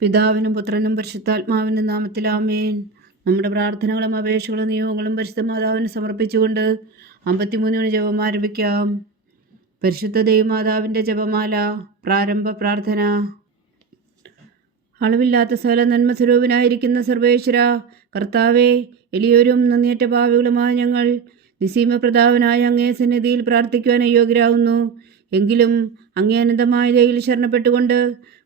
പിതാവിനും പുത്രനും പരിശുദ്ധാത്മാവിനും നാമത്തിലാമേൻ നമ്മുടെ പ്രാർത്ഥനകളും അപേക്ഷകളും നിയമങ്ങളും പരിശുദ്ധ മാതാവിന് സമർപ്പിച്ചുകൊണ്ട് അമ്പത്തിമൂന്ന് മണി ജപം ആരംഭിക്കാം. പരിശുദ്ധ ദൈവമാതാവിന്റെ ജപമാല പ്രാരംഭ പ്രാർത്ഥന. അളവില്ലാത്ത സകല നന്മ സ്വരൂപനായിരിക്കുന്ന സർവേശ്വര കർത്താവെ എളിയോരും നന്ദിയേറ്റ ഭാവികളുമായ ഞങ്ങൾ നിസീമ പ്രതാപനായ അങ്ങേ സന്നിധിയിൽ പ്രാർത്ഥിക്കുവാൻ അയോഗ്യരാകുന്നു എങ്കിലും അങ്ങേ അനന്തമായ ജയിൽ ശരണപ്പെട്ടുകൊണ്ട്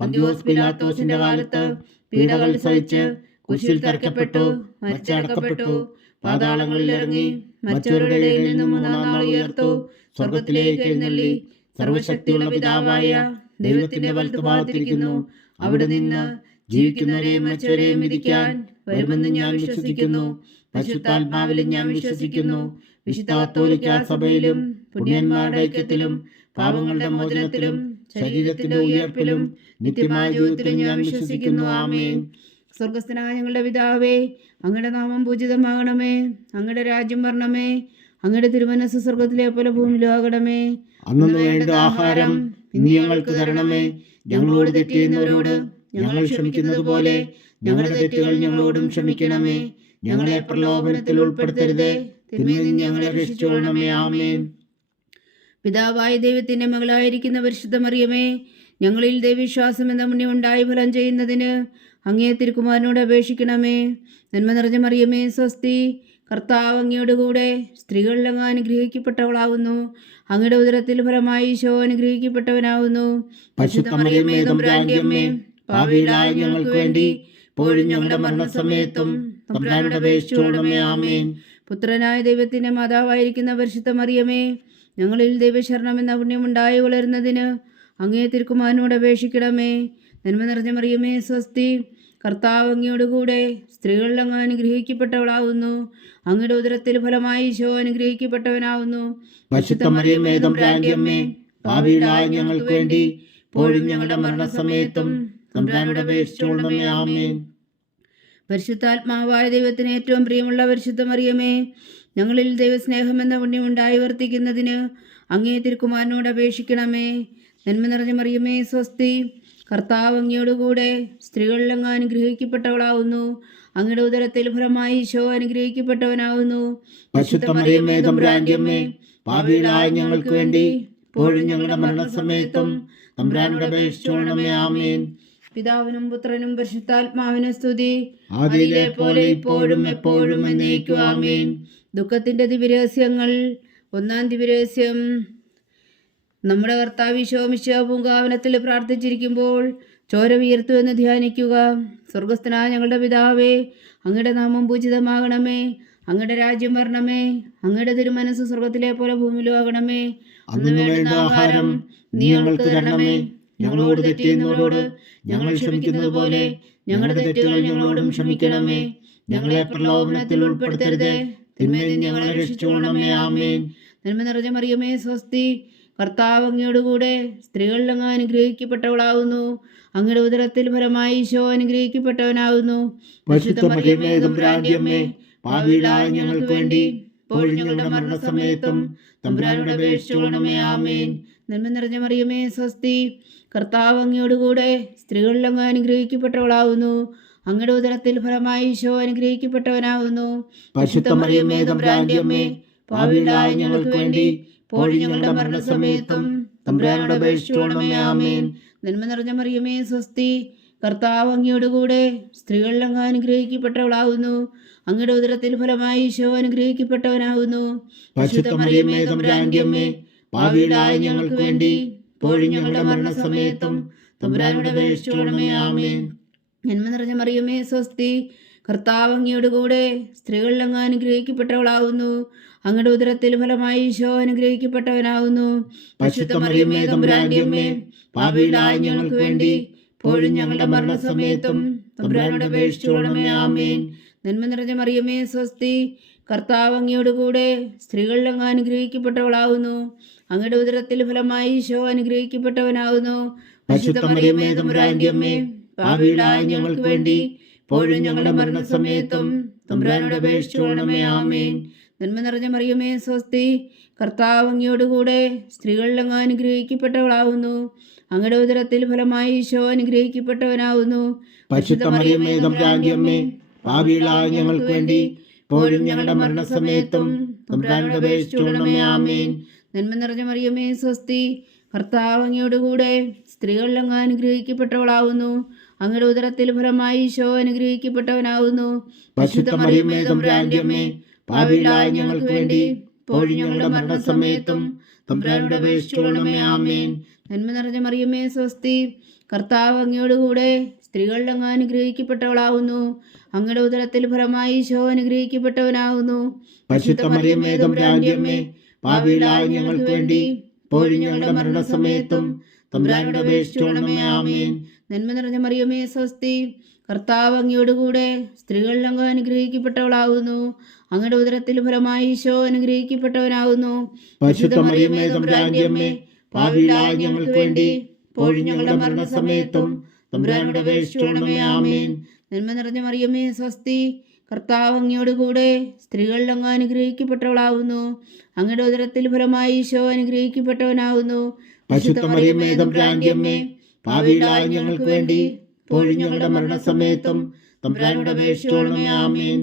പന്തിയോസ് പിലാത്തോസിന്റെ കാലത്ത് പീഡകൾ സഹിച്ച് കുരിശിൽ തറക്കപ്പെട്ടു മരിച്ചടക്കപ്പെട്ടു പാതാളങ്ങളിൽ ഇറങ്ങി മറ്റവരുടെ നിന്ന് ഉയർത്തു. സ്വർഗത്തിലേക്ക് എഴുന്നള്ളി സർവശക്തിയുള്ള പിതാവായ ദൈവത്തിന്റെ വലത്തുഭാഗത്തിരിക്കുന്നു. അവിടെ നിന്ന് ജീവിക്കുന്നവരെയും മറ്റവരെയും വിധിക്കാൻ വരുമെന്ന് ഞാൻ വിശ്വസിക്കുന്നു. പരിശുദ്ധാത്മാവിലും ഞാൻ വിശ്വസിക്കുന്നു. വിശുദ്ധ സഭയിലും പുണ്യന്മാരുടെ ഐക്യത്തിലും പാപങ്ങളുടെ മോചനത്തിലും ശരീരത്തിന്റെ ഉയർപ്പിലും നിത്യമായ ജീവിതത്തിലും ഞാൻ വിശ്വസിക്കുന്നു. ആമേൻ. സ്വർഗസ്ഥനായ ഞങ്ങളുടെ പിതാവേ അങ്ങയുടെ നാമം പൂജിതമാകണമേ. അങ്ങയുടെ രാജ്യം വരണമേ. അങ്ങയുടെ തിരുമനസ് സ്വർഗത്തിലെ പോലെ ഭൂമിയിലും ആകണമേ. അന്നു വേണ്ട ആഹാരം ഇനി ഞങ്ങൾക്ക് തരണമേ. ഞങ്ങളോട് തെറ്റിയുന്നവരോട് ഞങ്ങൾ ക്ഷമിക്കുന്നത് പോലെ ഞങ്ങളുടെ തെറ്റുകൾ ഞങ്ങളോടും ക്ഷമിക്കണമേ. ഞങ്ങളെ പ്രലോഭനത്തിൽ ഉൾപ്പെടുത്തരുതേ. തിന്മയിൽ ഞങ്ങളെ രക്ഷിച്ചുകൊള്ളണമേ. ആമേൻ. പിതാവായ ദൈവത്തിന്റെ മകളായിരിക്കുന്ന പരിശുദ്ധ മറിയമേ ഞങ്ങളിൽ ദൈവവിശ്വാസം എന്ന മുന്നേ ഉണ്ടായി ഫലം ചെയ്യുന്നതിന് അങ്ങേ തിരുക്കുമാരനോട് അപേക്ഷിക്കണമേ. നന്മ നിറഞ്ഞ മറിയമേ സ്വസ്തി കർത്താവ് അങ്ങയുടെ കൂടെ സ്ത്രീകളിൽ അങ്ങ് അനുഗ്രഹിക്കപ്പെട്ടവളാവുന്നു. അങ്ങയുടെ ഉദരത്തിൽ ഫലമായി ഈശോ അനുഗ്രഹിക്കപ്പെട്ടവനാവുന്നു. പരിശുദ്ധ മറിയമേ തമ്പുരാന്റെ അമ്മേ പാപികളായ ഞങ്ങൾക്ക് വേണ്ടി ഇപ്പോഴും ഞങ്ങളുടെ മരണസമയത്തും തമ്പുരാനോട് അപേക്ഷിച്ചുകൊള്ളണമേ ആമേൻ. പുത്രനായ ദൈവത്തിന്റെ മാതാവായിരിക്കുന്ന പരിശുദ്ധ മറിയമേ ഞങ്ങളിൽ ദൈവശരണം എന്ന പുണ്യമുണ്ടായി വളരുന്നതിന് അങ്ങേ തിരുക്കുമാരനോട് അപേക്ഷിക്കണമേ. നന്മ നിറഞ്ഞ മറിയമേ സ്വസ്തി. കർത്താവ് അങ്ങയോടുകൂടെ സ്ത്രീകളിൽ അങ്ങ് അനുഗ്രഹിക്കപ്പെട്ടവളാവുന്നു. അങ്ങയുടെ ഉദരത്തിൽ ഫലമായി ഈശോ അനുഗ്രഹിക്കപ്പെട്ടവനാവുന്നു. ഞങ്ങൾക്ക് വേണ്ടി ഇപ്പോഴും ഞങ്ങളുടെ മരണസമയത്തും പരിശുദ്ധാത്മാവായ ദൈവത്തിന് ഏറ്റവും പ്രിയമുള്ള പരിശുദ്ധ മറിയമേ ഞങ്ങളിൽ ദൈവസ്നേഹം എന്ന പുണ്യമുണ്ടായി വർത്തിക്കുന്നതിന് അങ്ങേ തിരുക്കുമാരനോട് അപേക്ഷിക്കണമേ. നന്മ നിറഞ്ഞ മറിയമേ സ്വസ്തി. കർത്താവ് അങ്ങയോടുകൂടെ സ്ത്രീകളിലങ്ങ് അനുഗ്രഹിക്കപ്പെട്ടവളാവുന്നു. അങ്ങയുടെ ഉദരത്തിൽ ഫലമായി ഈശോ അനുഗ്രഹിക്കപ്പെട്ടവനാവുന്നു. പാപികളായ ഞങ്ങൾക്ക് വേണ്ടി ഇപ്പോഴും ഞങ്ങളുടെ മരണസമയത്തും തമ്പുരാനോട് ആമേൻ. പിതാവിനും പുത്രനും പരിശുദ്ധാത്മാവിനും സ്തുതി. ആദിയിലെ പോലെ ഇപ്പോഴും എപ്പോഴും എന്നേക്കും. ആമേൻ. ദുഃഖത്തിന്റെ ദിവ്യരഹസ്യങ്ങൾ. ഒന്നാം ദിവ്യരഹസ്യം. നമ്മുടെ കർത്താവ് ശോമിശ പൂങ്കാവനത്തിൽ പ്രാർത്ഥിച്ചിരിക്കുമ്പോൾ ചോര വീർത്തു എന്ന് ധ്യാനിക്കുക. സ്വർഗസ്ഥനായ ഞങ്ങളുടെ പിതാവേ അങ്ങയുടെ നാമം പൂജിതമാകണമേ. അങ്ങയുടെ രാജ്യം വരണമേ. അങ്ങയുടെ തിരുമനസ് സ്വർഗത്തിലെ പോലെ ഭൂമിയിലും ആകണമേ. അന്ന് വേണ്ട ആഹാരം നീ ഞങ്ങൾക്ക് തരണമേ. ഞങ്ങളോട് തെറ്റ് ചെയ്യുന്നവരോട് ഞങ്ങൾ ക്ഷമിക്കുന്നത് പോലെ ഞങ്ങളുടെ തെറ്റുകൾ ഞങ്ങളോടും ക്ഷമിക്കണമേ. ഞങ്ങളെ പ്രലോഭനത്തിൽ ഉൾപ്പെടുത്തരുതേ. തിന്മയിൽ ഞങ്ങളെ രക്ഷിച്ചുകൊള്ളണമേ ആമേൻ. നന്മ നിറഞ്ഞ മറിയമേ സ്വസ്തി. കർത്താവ് അങ്ങയോടുകൂടെ സ്ത്രീകളിൽ അങ്ങ് അനുഗ്രഹിക്കപ്പെട്ടവളാവുന്നു. അങ്ങയുടെ ഉദരത്തിൽ ഫലമായി ഈശോ അനുഗ്രഹിക്കപ്പെട്ടവനാവുന്നു. ഞങ്ങൾക്ക് വേണ്ടി ഞങ്ങളുടെ മരണസമയത്തും തമ്പുരാനോട് ആമേൻ. നന്മ നിറഞ്ഞ മറിയമേ സ്വസ്തി. കർത്താവ് അങ്ങയോടുകൂടെ സ്ത്രീകളിൽ അങ്ങ് അനുഗ്രഹിക്കപ്പെട്ടവളാവുന്നു. അങ്ങയുടെ ഉദരത്തിൽ ഫലമായി ഈശോ അനുഗ്രഹിക്കപ്പെട്ടവനാകുന്നു. പരിശുദ്ധ മറിയമേ തമ്പുരാന്റെ അമ്മേ പാപികളായ ഞങ്ങൾക്ക് വേണ്ടി പോഴി ഞങ്ങളുടെ മരണസമയത്തും തമ്പുരാനോട് അപേക്ഷിച്ചുകൊള്ളണമേ ആമേൻ. നന്മ നിറഞ്ഞ മറിയമേ സ്വസ്തി കർത്താവ് അങ്ങയോടുകൂടെ സ്ത്രീകളിൽ അങ്ങ് അനുഗ്രഹിക്കപ്പെട്ടവളാകുന്നു. അങ്ങയുടെ ഉദരത്തിൽ ഫലമായി ഈശോ അനുഗ്രഹിക്കപ്പെട്ടവനാകുന്നു. പരിശുദ്ധ മറിയമേ തമ്പുരാന്റെ അമ്മേ പാപികളായ ഞങ്ങൾക്ക് വേണ്ടി പോഴി ഞങ്ങളുടെ മരണസമയത്തും തമ്പുരാനോട് അപേക്ഷിച്ചുകൊള്ളണമേ ആമേൻ. നന്മ നിറഞ്ഞ മറിയമേ സ്വസ്തി. കർത്താവ് അങ്ങയോടുകൂടെ സ്ത്രീകളിൽ അങ്ങ് അനുഗ്രഹിക്കപ്പെട്ടവളാവുന്നു. അങ്ങയുടെ ഉദരത്തിൽ ഫലമായി ഈശോ അനുഗ്രഹിക്കപ്പെട്ടവനാവുന്നു. മറിയമേ ഞങ്ങൾക്ക് വേണ്ടി ഇപ്പോഴും ഞങ്ങളുടെ മരണസമയത്തും തമ്പുരാനോട് അപേക്ഷിച്ചുകൊള്ളണമേ ആമേൻ. നന്മ നിറഞ്ഞ മറിയമേ സ്വസ്തി. കർത്താവ് അങ്ങയോട് കൂടെ സ്ത്രീകളിൽ അങ്ങ് അനുഗ്രഹിക്കപ്പെട്ടവളാവുന്നു. അങ്ങയുടെ ഉദരത്തിൽ ഫലമായി ഈശോ അനുഗ്രഹിക്കപ്പെട്ടവനാവുന്നു. മറിയമേ പാപികളായ ഞങ്ങൾക്ക് വേണ്ടി ഇപ്പോഴും ഞങ്ങളുടെ മരണസമയത്തും തമ്പുരാനോട് അപേക്ഷിച്ചോണമേ ആമേൻ. നന്മ നിറഞ്ഞ മറിയമേ സ്വസ്തി. കർത്താവ് അങ്ങയോട് കൂടെ സ്ത്രീകളിൽ അങ്ങ് അനുഗ്രഹിക്കപ്പെട്ടവളാവുന്നു. അങ്ങയുടെ ഉദരത്തിൽ ഫലമായി ഈശോ അനുഗ്രഹിക്കപ്പെട്ടവനാവുന്നു. പരിശുദ്ധ മറിയമേ തമ്പുരാന്റെ അമ്മേ പാപികളായ ഞങ്ങൾക്ക് വേണ്ടി ഇപ്പോഴും ഞങ്ങളുടെ മരണസമയത്തും തമ്പുരാനോട് അപേക്ഷിച്ചോളണമേ ആമേൻ. നന്മ നിറഞ്ഞ മറിയമേ സ്വസ്തി. കർത്താവ് അങ്ങയോട് കൂടെ സ്ത്രീകളിൽ അങ്ങ് അനുഗ്രഹിക്കപ്പെട്ടവളാവുന്നു. അങ്ങയുടെ ഉദരത്തിൽ ഫലമായി ഈശോ പാപികളായ ഞങ്ങൾക്ക് വേണ്ടി ഞങ്ങളുടെ മരണസമയത്തും തമ്പുരാനോട് അപേക്ഷിച്ചോളണമേ ആമേൻ. നന്മ നിറഞ്ഞ മറിയമ്മേ സ്വസ്തി. കർത്താവ് അങ്ങയോടുകൂടെ സ്ത്രീകളുടെ അങ്ങ് അനുഗ്രഹിക്കപ്പെട്ടവളാവുന്നു അങ്ങയുടെ ഉദരത്തിൽ ഫലമായി ഈശോ പാപികളായ ഞങ്ങൾക്ക് വേണ്ടി ഇപ്പോഴും ഞങ്ങളുടെ മരണസമയത്തും തമ്പുരാനുടെ അപേക്ഷിച്ചോളണമേ ആമേൻ. നന്മ നിറഞ്ഞ മറിയമേ സ്വസ്തി. കർത്താവ് അങ്ങയോട് കൂടെ സ്ത്രീകളിൽ അങ്ങ് അനുഗ്രഹിക്കപ്പെട്ടവളാവുന്നു. അങ്ങയുടെ ഉദരത്തിൽ ഫലമായി ഈശോ അനുഗ്രഹിക്കപ്പെട്ടവനാവുന്നു. ഞങ്ങൾക്ക് വേണ്ടി ഞങ്ങളുടെ മരണസമയത്തും നന്മ നിറഞ്ഞ മറിയമേ സ്വസ്തി. കർത്താവ് അങ്ങയോട് കൂടെ സ്ത്രീകളിൽ അങ്ങ് അനുഗ്രഹിക്കപ്പെട്ടവളാവുന്നു. അങ്ങയുടെ ഉദരത്തിൽ ഫലമായി ഈശോ അനുഗ്രഹിക്കപ്പെട്ടവനാവുന്നു. പരിശുദ്ധ മറിയമേ തമ്പുരാന്റെ അമ്മേ പാപികളായ ഞങ്ങൾക്ക് വേണ്ടി ഇപ്പോഴും ഞങ്ങളുടെ മരണസമയത്തും തമ്പുരാനോട് അപേക്ഷിച്ചോളണമേ ആമേൻ.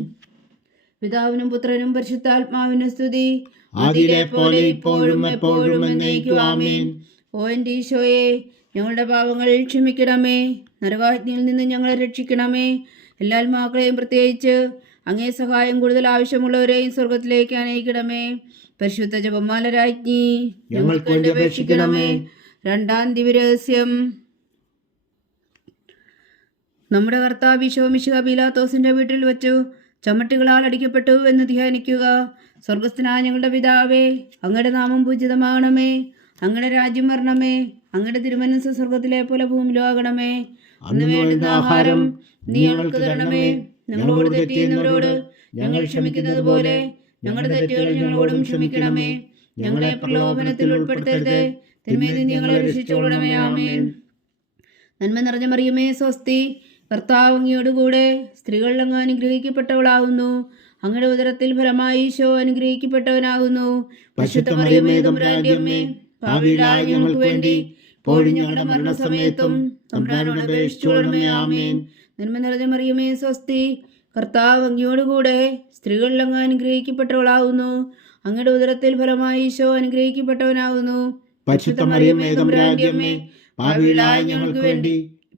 പിതാവിനും പുത്രനും പരിശുദ്ധാത്മാവിനും സ്തുതി. ആദിലെ പോലെ ഇപ്പോഴും എപ്പോഴും എന്നേക്കും ആമേൻ. ഓ എന്റെ ഈശോയെ ഞങ്ങളുടെ പാവങ്ങൾ ക്ഷമിക്കണമേ. നരകാജ്ഞയിൽ നിന്ന് ഞങ്ങളെ രക്ഷിക്കണമേ. എല്ലാ ആത്മാക്കളെയും പ്രത്യേകിച്ച് അങ്ങേ സഹായം കൂടുതൽ ആവശ്യമുള്ളവരെയും സ്വർഗത്തിലേക്ക് അനയിക്കണമേ പരിശുദ്ധ ജപമാല രാജ്ഞി ഞങ്ങൾക്ക് വേണ്ടി അപേക്ഷിക്കണമേ. രണ്ടാം ദിവരഹസ്യം നമ്മുടെ കർത്താവ് ശോമിശിക പീലാത്തോസിന്റെ വീട്ടിൽ വെച്ചു ചമ്മട്ടികളാൽ അടിക്കപ്പെട്ടു എന്ന് ധ്യാനിക്കുക. സ്വർഗസ്ഥനായ ഞങ്ങളുടെ പിതാവേ അങ്ങയുടെ നാമം പൂജിതമാകണമേ. അങ്ങയുടെ രാജ്യം വരണമേ. അങ്ങയുടെ തിരുമനസ് സ്വർഗത്തിലെ പോലെ ഭൂമിയിലാകണമേ അന്ന് വേണ്ടുന്ന ആഹാരം നീ ഞങ്ങൾക്ക് തരണമേ. ഞങ്ങളോട് തെറ്റിയുന്നവരോട് ഞങ്ങൾ ക്ഷമിക്കുന്നത് പോലെ ഞങ്ങളുടെ തെറ്റുകൾ ഞങ്ങളോടും ക്ഷമിക്കണമേ. ഞങ്ങളെ പ്രലോഭനത്തിൽ ഉൾപ്പെടുത്തരുത്. തിന്മയിൽ ഞങ്ങളെ രക്ഷിച്ചോളണമേ ആമേൻ. നന്മ നിറഞ്ഞ മറിയമേ സ്വസ്തി. കർത്താവ് അങ്ങയോടുകൂടെ സ്ത്രീകളിൽ അങ്ങ് അനുഗ്രഹിക്കപ്പെട്ടവളാകുന്നു. അങ്ങയുടെ ഉദരത്തിൽ ഫലമായി ഈശോ അനുഗ്രഹിക്കപ്പെട്ടവനാകുന്നു. ഞങ്ങൾക്ക് വേണ്ടി ഇപ്പോഴും ഞങ്ങളുടെ മരണസമയത്തും തമ്പുരാനോട് അപേക്ഷിച്ചോളണമേ ആമേൻ. നന്മ നിറഞ്ഞ മറിയമേ സ്വസ്തി കർത്താവ് അങ്ങയോടുകൂടെ സ്ത്രീകളിൽ അങ്ങ് അനുഗ്രഹിക്കപ്പെട്ടവളാകുന്നു. അങ്ങയുടെ ഉദരത്തിൽ ഫലമായി ഈശോ അനുഗ്രഹിക്കപ്പെട്ടവനാകുന്നു. പരിശുദ്ധ മറിയമേ തമ്പുരാന്റെ അമ്മേ ഭാവിയിലായ ഞങ്ങൾക്ക് വേണ്ടി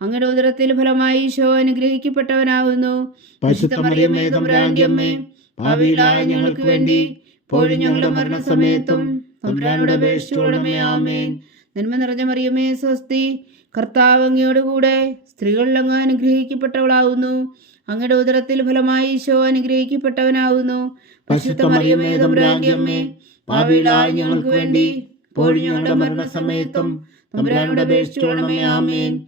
അങ്ങയുടെ ഉദരത്തിൽ ഫലമായി ഈശോ അനുഗ്രഹിക്കപ്പെട്ടവനാകുന്നു. ഭാവിയിലായ ഞങ്ങൾക്ക് വേണ്ടി ഇപ്പോഴും ഞങ്ങളുടെ മരണസമയത്തും തമ്പുരാനോട് അപേക്ഷിച്ചോളണമേ ആമേൻ. നന്മ നിറഞ്ഞ മറിയമേ സ്വസ്തി കർത്താവ് അങ്ങയോടുകൂടെ സ്ത്രീകളിൽ അങ്ങ് അനുഗ്രഹിക്കപ്പെട്ടവളാവുന്നു. അങ്ങയുടെ ഉദരത്തിൽ ഫലമായി ഈശോ അനുഗ്രഹിക്കപ്പെട്ടവനാവുന്നു. പശുത്ത മറിയമേ തമ്പുരാന്റെ അമ്മേ ഭാവിയിലായ ഞങ്ങൾക്ക് വേണ്ടി ഇപ്പോഴും ഞങ്ങളുടെ മരണസമയത്തും തമ്പുരാനോട് അപേക്ഷിച്ചോളണമേ ആമേൻ.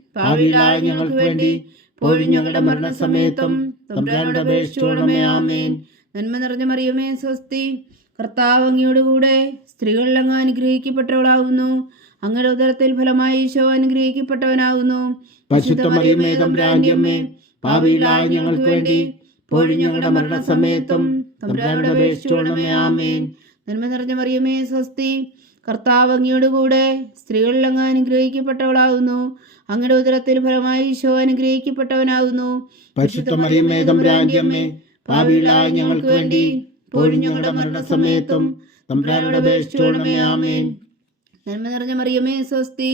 ഭാവിയിലായ ഞങ്ങൾക്ക് വേണ്ടി പോഴും ഞങ്ങളുടെ മരണസമയത്തും തമ്പുരാനോട് അപേക്ഷിച്ചോളമേ ആമേൻ. നന്മ നിറഞ്ഞ മറിയമേ സ്വസ്തി. കർത്താവ് അങ്ങയോടുകൂടെ സ്ത്രീകളിൽ അങ്ങ് അനുഗ്രഹിക്കപ്പെട്ടവളാകുന്നു അങ്ങയുടെ ഉദരത്തിൽ ഫലമായി ഈശോ അനുഗ്രഹിക്കപ്പെട്ടവനാകുന്നു പരിശുദ്ധ മറിയമേ തമ്പുരാന്റെ അമ്മേ ഭാവിയിലായ ഞങ്ങൾക്ക് വേണ്ടി പോഴും ഞങ്ങളുടെ മരണസമയത്തും തമ്പുരാനോട് ആമേൻ. നന്മ നിറഞ്ഞ മറിയമേ സ്വസ്തി. കർത്താവ് അങ്ങയോട് കൂടെ സ്ത്രീകളിൽ അങ്ങ് അനുഗ്രഹിക്കപ്പെട്ടവളാകുന്നു അങ്ങയുടെ ഉദരത്തിൽ ഫലമായി ഈശോ അനുഗ്രഹിക്കപ്പെട്ടവനാകുന്നു. ഞങ്ങൾക്ക് വേണ്ടി ഞങ്ങളുടെ മരണസമയത്തും തമ്പുരാനോട് അപേക്ഷിച്ചോളമേ ആമേൻ. നന്മ നിറഞ്ഞ മറിയമേ സ്വസ്തി.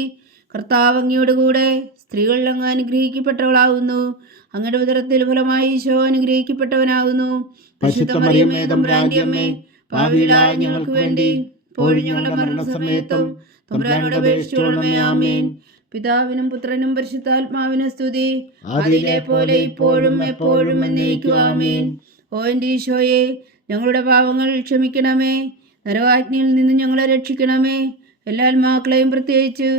കർത്താവ് അങ്ങയോട് കൂടെ സ്ത്രീകളിൽ അങ്ങ് അനുഗ്രഹിക്കപ്പെട്ടവളാകുന്നു. അങ്ങയുടെ ഉദരത്തിൽ ഫലമായി ഈശോ അനുഗ്രഹിക്കപ്പെട്ടവനാകുന്നു. ഞങ്ങൾക്ക് വേണ്ടി പോഴിഞ്ഞങ്ങളുടെ ഞങ്ങളുടെ മരണസമയത്തും തമ്പുരാനോട് അപേക്ഷിച്ചോളമേ ആമേൻ. പിതാവിനും പുത്രനും പരിശുദ്ധാത്മാവിനും സ്തുതി. അതിലെ പോലെ ഇപ്പോഴും എപ്പോഴും എന്നേക്കും ആമേൻ. ഓ എന്റെ ഈശോയെ ഞങ്ങളുടെ പാവങ്ങൾ ക്ഷമിക്കണമേ. നരവാജ്ഞയിൽ നിന്ന് ഞങ്ങളെ രക്ഷിക്കണമേ. എല്ലാ ആത്മാക്കളെയും പ്രത്യേകിച്ച്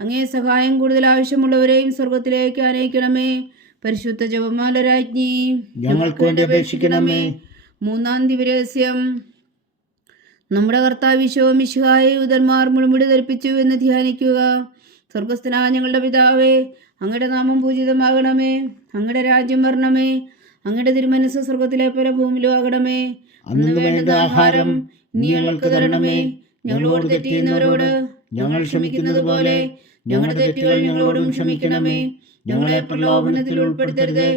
അങ്ങേ സഹായം കൂടുതൽ ആവശ്യമുള്ളവരെയും സ്വർഗത്തിലേക്ക് അനയിക്കണമേ പരിശുദ്ധ ജപമാലരാജ്ഞി ഞങ്ങൾക്ക് വേണ്ടി അപേക്ഷിക്കണമേ. മൂന്നാം ദിവരഹസ്യം നമ്മുടെ കർത്താവ് മിശുഹായ മിശിഹായെ ഉദന്മാർ മുൾമുടി ധരിപ്പിച്ചു എന്ന് ധ്യാനിക്കുക. സ്വർഗസ്ഥനായ ഞങ്ങളുടെ പിതാവേ അങ്ങയുടെ നാമം പൂജിതമാകണമേ അങ്ങയുടെ രാജ്യം വരണമേ അങ്ങയുടെ തിരുമനസ് സ്വർഗത്തിലെ പോലെ ഭൂമിയിലും ആകണമേ. അന്ന് വേണ്ട ആഹാരം നീ ഞങ്ങൾക്ക് തരണമേ. ഞങ്ങളോട് തെറ്റിയുന്നവരോട് ഞങ്ങൾ ക്ഷമിക്കുന്നത് പോലെ ഞങ്ങളുടെ തെറ്റുകൾ ഞങ്ങളോടും ക്ഷമിക്കണമേ. ഞങ്ങളെ പ്രലോഭനത്തിൽ ഉൾപ്പെടുത്തരുത്.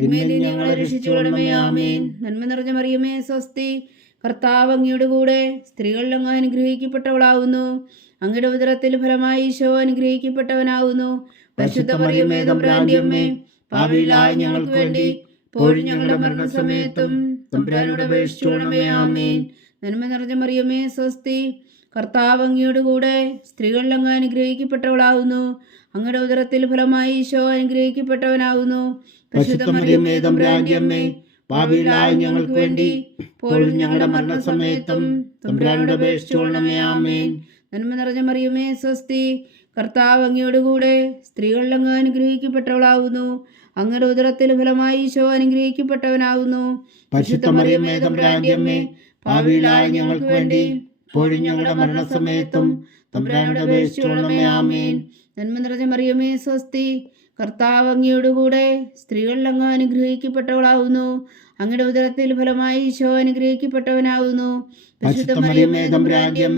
നിന്ന് ഞങ്ങളെ രക്ഷിച്ചുകൊള്ളണമേ. ആമേൻ. നന്മ നിറഞ്ഞ മറിയമേ സ്വസ്തി. കർത്താവ് അങ്ങയുടെ കൂടെ സ്ത്രീകളിൽ അങ്ങ് അനുഗ്രഹിക്കപ്പെട്ടവളാകുന്നു. അങ്ങയുടെ ഉദരത്തിൽ ഫലമായി ഈശോ അനുഗ്രഹിക്കപ്പെട്ടവനാകുന്നു പരിശുദ്ധ മറിയമേ തമ്പുരാന്റെ അമ്മേ ഭാവിയിലായ ഞങ്ങൾക്ക് വേണ്ടി പോഴും ഞങ്ങളുടെ മരണസമയത്തും തമ്പുരാനോട് അപേക്ഷിച്ചോണമേ ആമേൻ. നന്മ നിറഞ്ഞ മറിയമേ സ്വസ്തി കർത്താവ് അങ്ങയുടെ കൂടെ സ്ത്രീകളിൽ അങ്ങ് അനുഗ്രഹിക്കപ്പെട്ടവളാകുന്നു അങ്ങയുടെ ഉദരത്തിൽ ഫലമായി ഈശോ അനുഗ്രഹിക്കപ്പെട്ടവനാകുന്നു പരിശുദ്ധ മറിയമേ തമ്പുരാന്റെ അമ്മേ ഭാവിയിലായ ഞങ്ങൾക്ക് വേണ്ടി പോഴും ഞങ്ങളുടെ മരണസമയത്തും തമ്പുരാനോട് അപേക്ഷിച്ചോണമേ ആമേൻ. നന്മ നിറഞ്ഞ മറിയുമേ സ്വസ്തി. കർത്താവ് അങ്ങയോട് കൂടെ സ്ത്രീകളിൽ അങ്ങ് അനുഗ്രഹിക്കപ്പെട്ടവളാവുന്നു. അങ്ങയുടെ ഉദരത്തിൽ ഫലമായി ഈശോ അനുഗ്രഹിക്കപ്പെട്ടവനാവുന്നു. പരിശുദ്ധ മറിയമേ തമ്പുരാന്റെ അമ്മേ ഭാവിയിലായ ഞങ്ങൾക്ക് വേണ്ടി ഇപ്പോഴും ഞങ്ങളുടെ മരണസമയത്തും തമ്പുരാനോട് അപേക്ഷിച്ചുകൊള്ളണമേ ആമേൻ. നന്മ നിറഞ്ഞ മറിയമേ സ്വസ്തി. കർത്താവ് അങ്ങയുടെ കൂടെ സ്ത്രീകളിൽ അങ്ങ് അനുഗ്രഹിക്കപ്പെട്ടവളാകുന്നു അങ്ങയുടെ ഉദരത്തിൽ ഫലമായി ഈശോ അനുഗ്രഹിക്കപ്പെട്ടവനാവുന്നു. പരിശുദ്ധ മറിയമേ തമ്പുരാന്റെ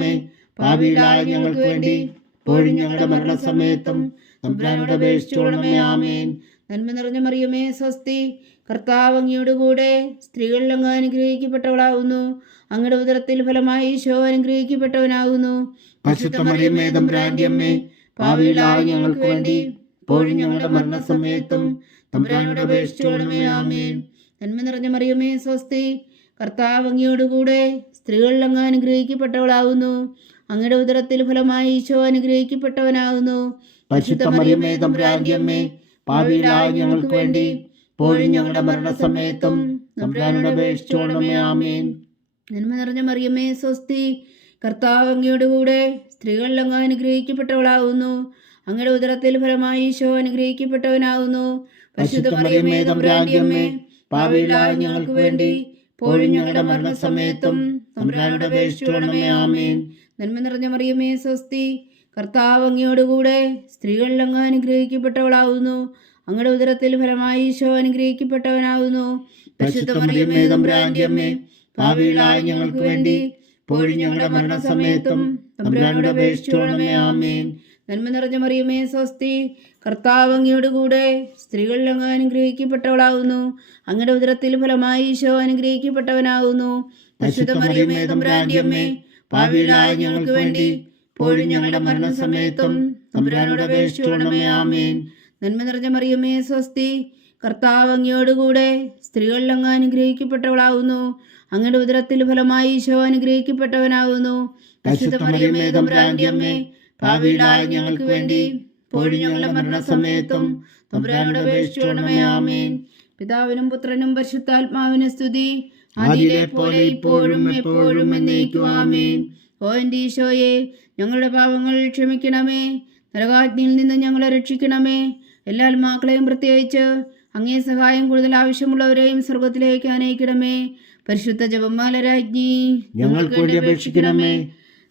ഭാവിയിലായ ഞങ്ങൾക്ക് വേണ്ടി ഇപ്പോഴും ഞങ്ങളുടെ മരണസമയത്തും തമ്പുരാനോട് അപേക്ഷിച്ചുകൊള്ളണമേ ആമേൻ. നന്മ നിറഞ്ഞ മറിയമേ സ്വസ്തി. കർത്താവ് അങ്ങയുടെ കൂടെ സ്ത്രീകളിൽ അങ്ങ് അനുഗ്രഹിക്കപ്പെട്ടവളാകുന്നു അങ്ങയുടെ ഉദരത്തിൽ ഫലമായി ഈശോ അനുഗ്രഹിക്കപ്പെട്ടവനാകുന്നു തമ്പുരാന്റെ ഞങ്ങൾക്ക് വേണ്ടി ഇപ്പോഴും ഞങ്ങളുടെ മരണസമയത്തും തമ്പുരാനോട് അപേക്ഷിച്ചോളമേ ആമേൻ. നന്മ നിറഞ്ഞ മറിയമേ സ്വസ്തി. കർത്താവ് അങ്ങയോട് കൂടെ സ്ത്രീകളിൽ അങ്ങ് അനുഗ്രഹിക്കപ്പെട്ടവളാകുന്നു അങ്ങയുടെ ഉദരത്തിൽ ഫലമായി ഈശോ അനുഗ്രഹിക്കപ്പെട്ടവനാകുന്നു. പരിശുദ്ധ മറിയമേ തമ്പുരാന്റെ അമ്മേ ഭാവിയിലായ ഞങ്ങൾക്ക് വേണ്ടി പോഴും ഞങ്ങളുടെ മരണസമയത്തും തമ്പുരാനോട് അപേക്ഷിച്ചുകൊള്ളണമേ ആമേൻ. നന്മ നിറഞ്ഞ മറിയമേ സ്വസ്തി കർത്താവ് അങ്ങയോട് കൂടെ സ്ത്രീകളിൽ അങ്ങ് അനുഗ്രഹിക്കപ്പെട്ടവളാകുന്നു. അങ്ങയുടെ ഉദരത്തിൽ ഫലമായി ഈശോ അനുഗ്രഹിക്കപ്പെട്ടവനാകുന്നു. പരിശുദ്ധ മറിയമേ തമ്പുരാന്റെ അമ്മേ ഭാവിയിലായ ഞങ്ങൾക്ക് വേണ്ടി പോഴും ഞങ്ങളുടെ മരണസമയത്തും തമ്പുരാനോട് അപേക്ഷിച്ചുകൊള്ളണമേ ആമേൻ. നന്മ നിറഞ്ഞ മറിയമേ സ്വസ്തി. കർത്താവ് അങ്ങയോടുകൂടെ സ്ത്രീകളിൽ അങ്ങ് അനുഗ്രഹിക്കപ്പെട്ടവളാവുന്നു. അങ്ങയുടെ ഉദരത്തിൽ ഫലമായി ഈശോ അനുഗ്രഹിക്കപ്പെട്ടവനാവുന്നു. ഭാവിയിലായ ഞങ്ങൾക്ക് വേണ്ടി ഞങ്ങളുടെ മരണസമയത്തും തമ്പുരാനോട് അപേക്ഷിച്ചുകൊള്ളണമേ ആമേൻ. നന്മ നിറഞ്ഞ മറിയമേ സ്വസ്തി. കർത്താവ് അങ്ങയോടുകൂടെ സ്ത്രീകളിൽ അങ്ങ് അനുഗ്രഹിക്കപ്പെട്ടവളാകുന്നു അങ്ങയുടെ ഉദരത്തിൽ ഫലമായി ഈശോ അനുഗ്രഹിക്കപ്പെട്ടവനാകുന്നു പരിശുദ്ധ മറിയമേ തമ്പുരാന്റെ അമ്മേ ഭാവിയിലായ ഞങ്ങൾക്ക് വേണ്ടി ഇപ്പോഴും ഞങ്ങളുടെ മരണസമയത്തും തമ്പുരാനോട് അപേക്ഷിച്ചോണമേ ആമേൻ. നന്മ നിറഞ്ഞ മറിയമേ സ്വസ്തി. കർത്താവ് അങ്ങയോടുകൂടെ സ്ത്രീകളിൽ അങ്ങ് അനുഗ്രഹിക്കപ്പെട്ടവളാകുന്നു. അങ്ങയുടെ ഉദരത്തിൽ ഫലമായി ഈശോ അനുഗ്രഹിക്കപ്പെട്ടവനാകുന്നു. മറിയമേ തമ്പുരാന്റെ അമ്മേ ഭാവിയിലായ ഞങ്ങൾക്ക് വേണ്ടി ഇപ്പോഴും ഞങ്ങളുടെ മരണസമയത്തും തമ്പുരാനോട് അപേക്ഷിച്ചുകൊള്ളണമേ ആമേൻ. പിതാവിനും പുത്രനും പരിശുദ്ധാത്മാവിനെ സ്തുതി. ആദിയിലെ പോലെ ഇപ്പോഴും എപ്പോഴും എന്നേക്കും ആമേൻ. ഓ എന്റെ ഈശോയെ ഞങ്ങളുടെ പാപങ്ങൾ ക്ഷമിക്കണമേ. നരകാജ്ഞയിൽ നിന്ന് ഞങ്ങളെ രക്ഷിക്കണമേ. എല്ലാ ആത്മാക്കളെയും പ്രത്യേകിച്ച് അങ്ങേ സഹായം കൂടുതൽ ആവശ്യമുള്ളവരെയും സ്വർഗത്തിലേക്ക് അനയിക്കണമേ പരിശുദ്ധ ജപമാലരാജ്ഞി ഞങ്ങൾക്ക് വേണ്ടി അപേക്ഷിക്കണമേ.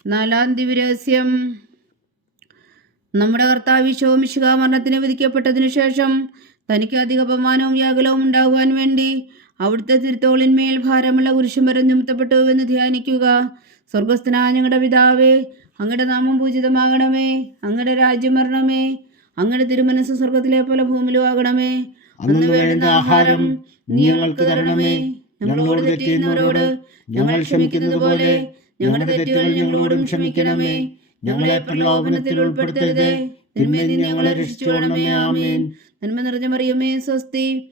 നാലാം ദിവരഹസ്യം നമ്മുടെ കർത്താവ് ശോമിശിക മരണത്തിന് വിധിക്കപ്പെട്ടതിനു ശേഷം തനിക്ക് അധിക അപമാനവും വ്യാകുലവും ഉണ്ടാകുവാൻ വേണ്ടി അവിടുത്തെ തിരുത്തോളിന്മേൽ ഭാരമുള്ള കുരിശുമരം ചുമത്തപ്പെട്ടുവെന്ന് ധ്യാനിക്കുക. സ്വർഗസ്ഥനായ ഞങ്ങളുടെ പിതാവേ അങ്ങയുടെ നാമം പൂജിതമാകണമേ അങ്ങയുടെ രാജ്യം വരണമേ അങ്ങയുടെ തിരുമനസ് സ്വർഗത്തിലെ പോലെ ഭൂമിയിലും ആകണമേ. അന്ന് വേണ്ടുന്ന ആഹാരം നീ ഞങ്ങൾക്ക് തരണമേ. ഞങ്ങളോട് തെറ്റിയുന്നവരോട് ഞങ്ങൾ ക്ഷമിക്കുന്നത് പോലെ ഞങ്ങളുടെ തെറ്റുകൾ ഞങ്ങളോടും ക്ഷമിക്കണമേ. ഞങ്ങളെ പ്രലോഭനത്തിൽ ഉൾപ്പെടുത്തരുതേ. തിന്മയിൽ ഞങ്ങളെ രക്ഷിച്ചുകൊള്ളണമേ. ആമേൻ. നന്മ നിറഞ്ഞ മറിയമേ സ്വസ്തി.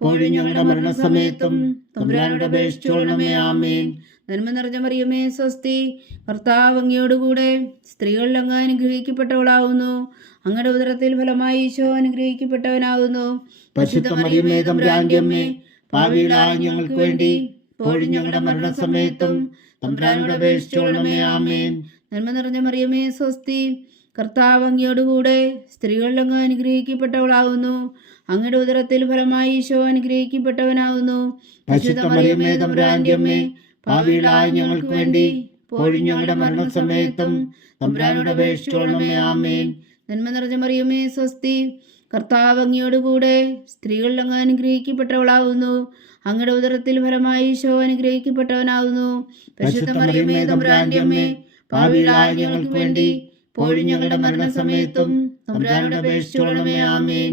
ഇപ്പോഴും ഞങ്ങളുടെ മരണസമയത്തും തമ്പുരാനോട് അപേക്ഷിച്ചോളണമേ ആമേൻ. നന്മ നിറഞ്ഞ മറിയമേ സ്വസ്തി. ഭർത്താവ് അങ്ങയോടുകൂടെ സ്ത്രീകളിൽ അങ്ങ് അനുഗ്രഹിക്കപ്പെട്ടവളാവുന്നു. അങ്ങയുടെ ഉദരത്തിൽ ഫലമായി ഈശോ അനുഗ്രഹിക്കപ്പെട്ടവനാകുന്നു പരിശുദ്ധ മറിയമേ തമ്പുരാന്റെ അമ്മേ ഭാവിയിലായ ഞങ്ങൾക്ക് വേണ്ടി ഇപ്പോഴും ഞങ്ങളുടെ മരണസമയത്തും തമ്പുരാനോട് അപേക്ഷിച്ചോളണമേ ആമേൻ. നന്മ നിറഞ്ഞ മറിയമേ സ്വസ്തി. കർത്താവ് അങ്ങയോടുകൂടെ സ്ത്രീകളിൽ അങ്ങ് അനുഗ്രഹിക്കപ്പെട്ടവളാകുന്നു അങ്ങയുടെ ഉദരത്തിൽ ഫലമായി ഈശോ അനുഗ്രഹിക്കപ്പെട്ടവനാകുന്നു. പരിശുദ്ധ മറിയമേ അമ്മേ ഭാവിയിലായ ഞങ്ങൾക്ക് വേണ്ടി പോഴും ഞങ്ങളുടെ മരണസമയത്തും തമ്പുരാനോട് അപേക്ഷിച്ചോളമേ ആമേൻ. നന്മ നിറഞ്ഞ മറിയമേ സ്വസ്തി കർത്താവ് അങ്ങയോടുകൂടെ സ്ത്രീകളിൽ അങ്ങ് അനുഗ്രഹിക്കപ്പെട്ടവളാകുന്നു അങ്ങയുടെ ഉദരത്തിൽ ഫലമായി ഈശോ അനുഗ്രഹിക്കപ്പെട്ടവനാകുന്നു പരിശുദ്ധ തമ്പുരാന്റെ അമ്മേ ഭാവിയിലായ ഞങ്ങൾക്ക് വേണ്ടി പോഴും ഞങ്ങളുടെ മരണസമയത്തും തമ്പുരാനോട് അപേക്ഷിച്ചോളമേ ആമേൻ.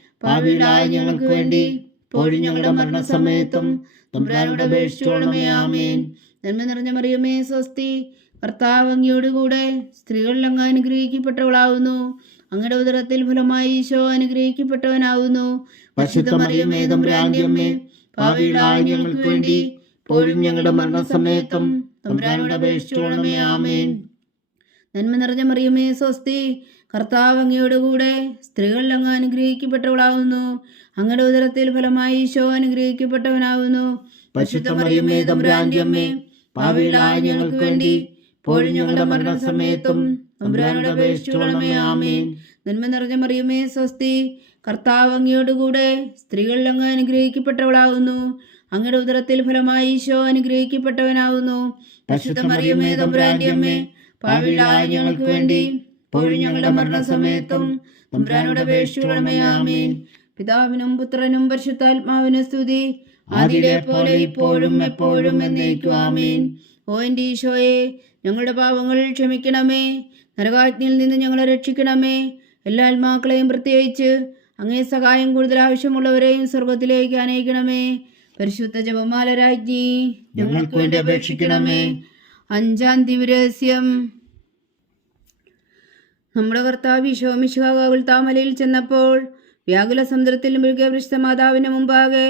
ഭാവിയിലായ ഞങ്ങൾക്ക് വേണ്ടി പോഴും ഞങ്ങളുടെ മരണസമയത്തും തമ്പുരാനോട് അപേക്ഷിച്ചോളമേ ആമേൻ. നന്മ നിറഞ്ഞ മറിയമേ സ്വസ്തി. ഭർത്താവ് അങ്ങയോടുകൂടെ സ്ത്രീകളിൽ അങ്ങ് അനുഗ്രഹിക്കപ്പെട്ടവളാകുന്നു അങ്ങയുടെ ഉദരത്തിൽ ഫലമായി ഈശോ അനുഗ്രഹിക്കപ്പെട്ടവനാവുന്നു. പരിശുദ്ധ മറിയമേ തമ്പുരാന്റെ അമ്മേ ഭാവിയിലായ ഞങ്ങൾക്ക് വേണ്ടി ഇപ്പോഴും ഞങ്ങളുടെ മരണസമയത്തും തമ്പുരാനോട് അപേക്ഷിച്ചോളമേ ആമേൻ. നന്മ നിറഞ്ഞ മറിയമേ സ്വസ്തി. കർത്താവ് അങ്ങയുടെ കൂടെ സ്ത്രീകളിൽ അങ്ങ് അനുഗ്രഹിക്കപ്പെട്ടവളാകുന്നു. അങ്ങയുടെ ഉദരത്തിൽ ഫലമായി ഈശോ അനുഗ്രഹിക്കപ്പെട്ടവനാകുന്നു. പരിശുദ്ധ മറിയമേ തമ്പുരാന്റെ അമ്മേ ഭാവിയിലായ ഞങ്ങൾക്ക് വേണ്ടി ഇപ്പോഴും ഞങ്ങളുടെ മരണസമയത്തും തമ്പുരാനോട് അപേക്ഷിച്ചുകൊള്ളണമേ ആമേൻ. നന്മ നിറഞ്ഞ മറിയമേ സ്വസ്തി കർത്താവ് അങ്ങയോടുകൂടെ സ്ത്രീകളിൽ അങ്ങ് അനുഗ്രഹിക്കപ്പെട്ടവളാകുന്നു. അങ്ങയുടെ ഉദരത്തിൽ ഫലമായി ഈശോ അനുഗ്രഹിക്കപ്പെട്ടവനാകുന്നു. പരിശുദ്ധ മറിയമേ തമ്പുരാന്റെ അമ്മേ ഭാവിയിലായ ഞങ്ങൾക്ക് വേണ്ടി ഇപ്പോഴും ഞങ്ങളുടെ മരണസമയത്തും തമ്പ്രാനോട് അപേക്ഷിച്ചുകൊള്ളണമേ ആമേൻ. പിതാവിനും പുത്രനും പരിശുദ്ധാത്മാവിനും സ്തുതി. അതിലെ പോലെ ഇപ്പോഴും എപ്പോഴും എന്നേക്കും ആമേൻ. ഓ എന്റെ ഈശോയെ ഞങ്ങളുടെ പാപങ്ങൾ ക്ഷമിക്കണമേ. നരകാജ്ഞയിൽ നിന്ന് ഞങ്ങളെ രക്ഷിക്കണമേ. എല്ലാ ആത്മാക്കളെയും പ്രത്യേകിച്ച് അങ്ങേ സഹായം കൂടുതൽ ആവശ്യമുള്ളവരെയും സ്വർഗത്തിലേക്ക് അനയിക്കണമേ പരിശുദ്ധ ജപമാല രാജ്ഞി ഞങ്ങൾക്ക് വേണ്ടി അപേക്ഷിക്കണമേ. അഞ്ചാം ദിവരഹസ്യം നമ്മുടെ കർത്താവ് ഈശോമിശാകാകുൽ താമലയിൽ ചെന്നപ്പോൾ വ്യാകുല സമുദ്രത്തിൽ മൃഗവൃഷ്ട വൃഷ്ട മാതാവിന് മുമ്പാകെ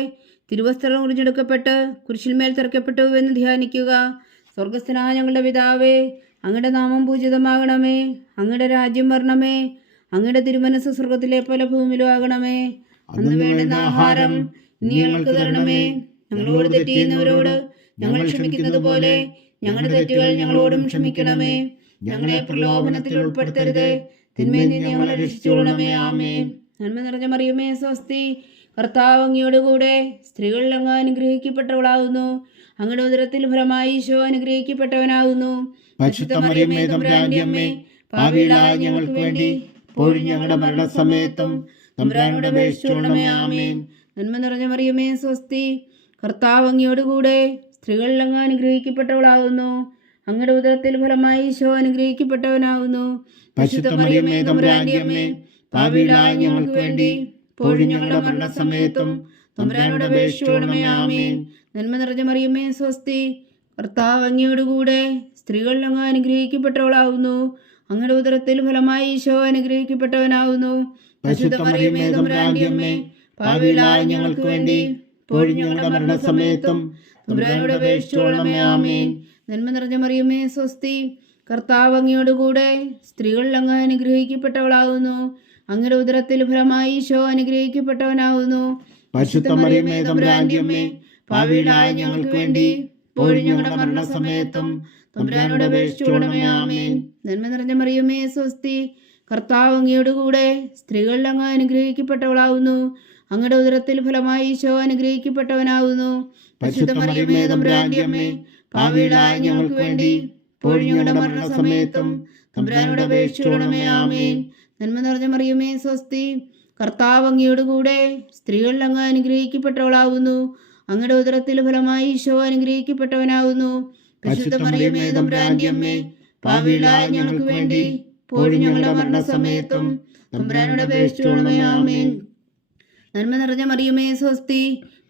തിരുവസ്ത്രം ഉറിഞ്ഞെടുക്കപ്പെട്ട് കുരിശിന്മേൽ തിറക്കപ്പെട്ടു എന്ന് ധ്യാനിക്കുക. സ്വർഗസ്ഥനായ ഞങ്ങളുടെ പിതാവേ അങ്ങയുടെ നാമം പൂജിതമാകണമേ അങ്ങയുടെ രാജ്യം വരണമേ അങ്ങയുടെ തിരുമനസ് സ്വർഗത്തിലെ പോലെ ഭൂമിയിലും ആകണമേ. അന്ന് വേണ്ടുന്ന ആഹാരം നീ ഞങ്ങൾക്ക് തരണമേ. ഞങ്ങളോട് തെറ്റിയുന്നവരോട് ഞങ്ങൾ ക്ഷമിക്കുന്നത് പോലെ ഞങ്ങളുടെ തെറ്റുകൾ ഞങ്ങളോടും ക്ഷമിക്കണമേ. ഞങ്ങളെ പ്രലോഭനത്തിൽ ഉൾപ്പെടുത്തരുത്. തിന്മയിൽ നിന്ന് ഞങ്ങളെ രക്ഷിച്ചുകൊള്ളണമേ ആമേൻ. നന്മ നിറഞ്ഞ മറിയമേ സ്വസ്തി. കർത്താവ് അങ്ങയോടുകൂടെ സ്ത്രീകളിൽ അങ്ങ് അനുഗ്രഹിക്കപ്പെട്ടവളാകുന്നു. അങ്ങയുടെ ഉദരത്തിൽ ഫലമായി ഈശോ അനുഗ്രഹിക്കപ്പെട്ടവനാകുന്നു. ഞങ്ങൾക്ക് വേണ്ടി ഞങ്ങളുടെ മരണസമയത്തും തമ്പുരാനോട് അപേക്ഷിച്ചുകൊള്ളണമേ ആമേൻ. നന്മ നിറഞ്ഞ മറിയമേ സ്വസ്തി. കർത്താവ് അങ്ങയോടുകൂടെ സ്ത്രീകളിൽ അങ്ങ് അനുഗ്രഹിക്കപ്പെട്ടവളാകുന്നു. അങ്ങയുടെ ഉദരത്തിൽ ഫലമായി ഈശോ അനുഗ്രഹിക്കപ്പെട്ടവനാകുന്നു. ഭാവിയിലായ ഞങ്ങൾക്ക് വേണ്ടി ഇപ്പോഴും ഞങ്ങളുടെ മരണസമയത്തും തമ്പുരാനോട് അപേക്ഷിച്ചുകൊള്ളണമേ ആമേൻ. നന്മ നിറഞ്ഞ മറിയമ്മേ സ്വസ്തി കർത്താവ് അങ്ങയോട് കൂടെ സ്ത്രീകൾ അങ്ങ് അനുഗ്രഹിക്കപ്പെട്ടവളാവുന്നു അങ്ങയുടെ ഉദരത്തിൽ ഫലമായി ഈശോ അനുഗ്രഹിക്കപ്പെട്ടവനാവുന്നു പാപികളായ ഞങ്ങൾക്ക് വേണ്ടി ഇപ്പോഴും ഞങ്ങളുടെ മരണസമയത്തും തമ്പുരാനോട് അപേക്ഷിച്ചോളമേ ആമേൻ. നന്മ നിറഞ്ഞ മറിയമ്മേ സ്വസ്തി. കർത്താവ് അങ്ങയോടുകൂടെ സ്ത്രീകൾ അങ്ങ് അനുഗ്രഹിക്കപ്പെട്ടവളാകുന്നു അങ്ങയുടെ ഉദരത്തിൽ ഫലമായി ഈശോ അനുഗ്രഹിക്കപ്പെട്ടവനാകുന്നു പരിശുദ്ധ മറിയമേ തമ്പുരാന്റെ അമ്മേ പാപികളായ ഞങ്ങൾക്ക് വേണ്ടി ഞങ്ങളുടെ മരണസമയത്തും തമ്പുരാനോട് ആമേൻ. നന്മ നിറഞ്ഞ മറിയമ്മേ സ്വസ്തി. കർത്താവ് അങ്ങയോടുകൂടെ സ്ത്രീകളിൽ അങ്ങ് അനുഗ്രഹിക്കപ്പെട്ടവളാകുന്നു അങ്ങയുടെ ഉദരത്തിൽ ഫലമായി ഈശോ അനുഗ്രഹിക്കപ്പെട്ടവനാകുന്നു തമ്പുരാന്റെ ഞങ്ങൾക്ക് വേണ്ടി ഞങ്ങളുടെ മരണസമയത്തും തമ്പുരാനോട് അപേക്ഷിച്ചുകൊള്ളണമേ ആമേൻ. നന്മ നിറഞ്ഞ മറിയമേ സ്വസ്തി. കർത്താവ് അങ്ങയോട് കൂടെ സ്ത്രീകൾ അങ്ങ് അനുഗ്രഹിക്കപ്പെട്ടവളാവുന്നു. അങ്ങയുടെ ഉദരത്തിൽ ഫലമായി ഈശോ അനുഗ്രഹിക്കപ്പെട്ടവനാവുന്നു. പരിശുദ്ധ മറിയമേ തമ്പുരാന്റെ അമ്മേ പാപികളായ ഞങ്ങൾക്ക് വേണ്ടി ഇപ്പോഴും ഞങ്ങളുടെ മരണസമയത്തും തമ്പുരാനോട് അപേക്ഷിച്ചുകൊള്ളണമേ ആമേൻ. നന്മ നിറഞ്ഞ മറിയമേ സ്വസ്തി.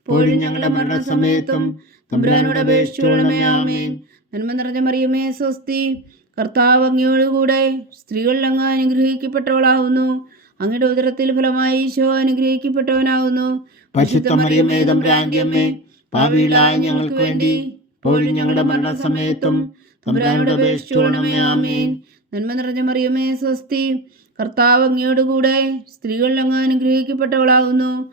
ഇപ്പോഴും ഞങ്ങളുടെ മരണസമയത്തും തമ്പുരാനോട് അപേക്ഷിച്ചോളമേ ആമേൻ. നന്മ നിറഞ്ഞ മറിയമേ സ്വസ്തി. കർത്താവ് അങ്ങയോടുകൂടെ സ്ത്രീകളിൽ അങ്ങ് അനുഗ്രഹിക്കപ്പെട്ടവളാവുന്നു. അങ്ങയുടെ ഉദരത്തിൽ ഫലമായി ഈശോ അനുഗ്രഹിക്കപ്പെട്ടവനാവുന്നു. പരിശുദ്ധ മറിയമേ തമ്പുരാന്റെ അമ്മേ. പാപികളായ ഞങ്ങൾക്ക് വേണ്ടി ഇപ്പോഴും ഞങ്ങളുടെ മരണസമയത്തും തമ്പുരാനോട് അപേക്ഷിച്ചോളമേ ആമേൻ. നന്മ നിറഞ്ഞ മറിയമേ സ്വസ്തി. കർത്താവ് അങ്ങയോടുകൂടെ സ്ത്രീകളിൽ അങ്ങ് അനുഗ്രഹിക്കപ്പെട്ടവളാകുന്നു